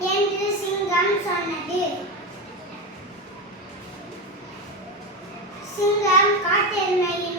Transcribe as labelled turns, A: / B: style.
A: என்று சிங்கம் சொன்னது. சிங்கம் காட்டெருமையில்